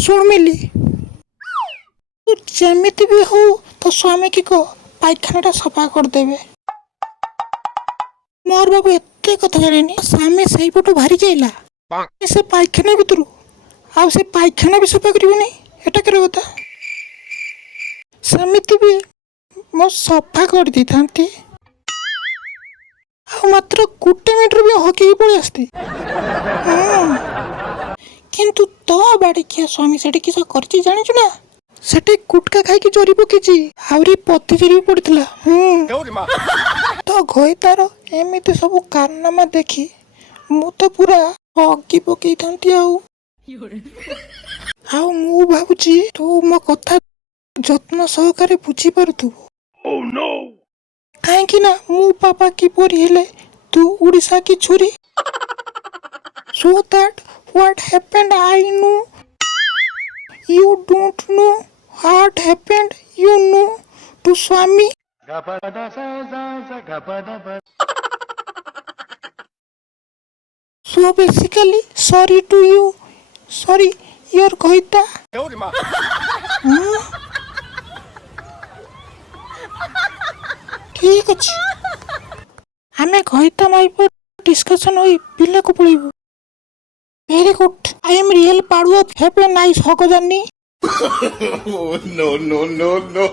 शुण मिली तू जेमिति भी हो तो स्वामी की कह पायखाना सफा करदेवे। मोर बाबू एते कथा जानी स्वामी से पटू बाहरी जाइला से पायखाना भितर आउ से पायखाना भी सफा करेनि एटा कर कथा सेमिति भी मो सफा कर दी थांती आ मात्र गुटे मिनट भी हकी पड़े आसती। किंतु तो बाड़ी किया स्वामी सेठी किस करची जानिछु ना सेठी गुटका खाई की जरी पकेची आउरी पत्ती जरी पड़ितला। तो घई तार एमिति सब कारनामा देखी मु तो पूरा हकी पकई थांती आउ मु भाबुची तू मो कथा जत्न सहकारे बुझी पारुथु। कहीं ना मु पापा किपरि हेले तू उड़ीसा की छुरी so that what happened I know you don't know what happened you know to Swami. So basically sorry to you sorry your goita. ठीक अछि हमें गोइता माई पर डिस्कशन होई बिल्ला को पळीबो। Very good I am real पाड़ुआ हैव ए नाइस हक जर्नी। no.